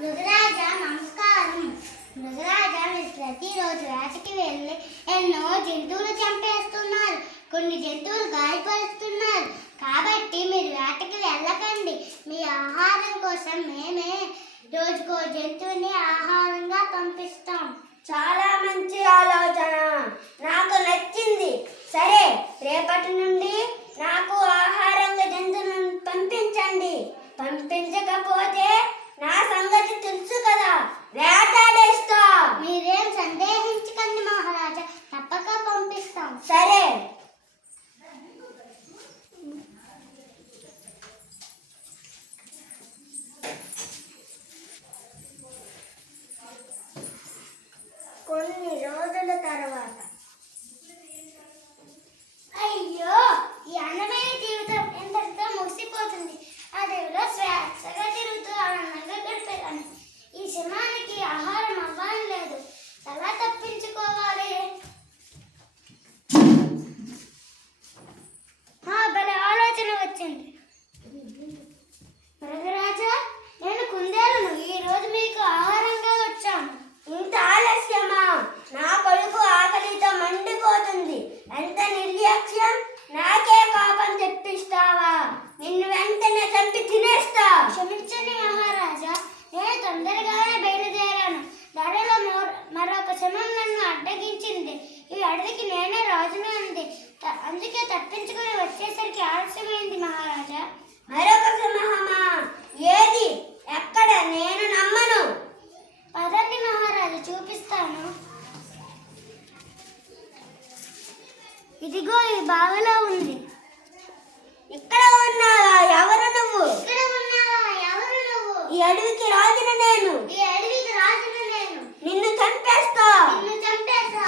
మృగరాజ నమస్కారం మృగరాజ మీరు ప్రతిరోజు వేటకి వెళ్ళి ఎన్నో జంతువులు చంపేస్తున్నారు. కొన్ని జంతువులు గాయపరుస్తున్నారు. కాబట్టి మీరు వేటకి వెళ్ళకండి. మీ ఆహారం కోసం మేమే రోజుకో జంతువుని ఆహారంగా పంపిస్తాం. చాలా మంచి ఆలోచన. రోజుల తర్వాత. అయ్యో! నిర్లక్ష్యం నాకే కోపం తెప్పిస్తావా? నిన్ను వెంటనే చంపి తినేస్తా. క్షమించండి మహారాజా నేను తొందరగానే బయలుదేరాను. దారిలో మరో- మరొక శమం నన్ను అడ్డగించింది. ఈ అడవికి నేనే ఇదిగో ఈ బావిలో ఉంది. ఇక్కడ ఉన్నావా? ఎవరు నువ్వు? ఇక్కడ ఉన్నావా? ఎవరు నువ్వు? ఈ అడవికి రాజును నేను. ఈ అడవికి రాజును నేను. నిన్ను చంపేస్తా. నిన్ను చంపేస్తా.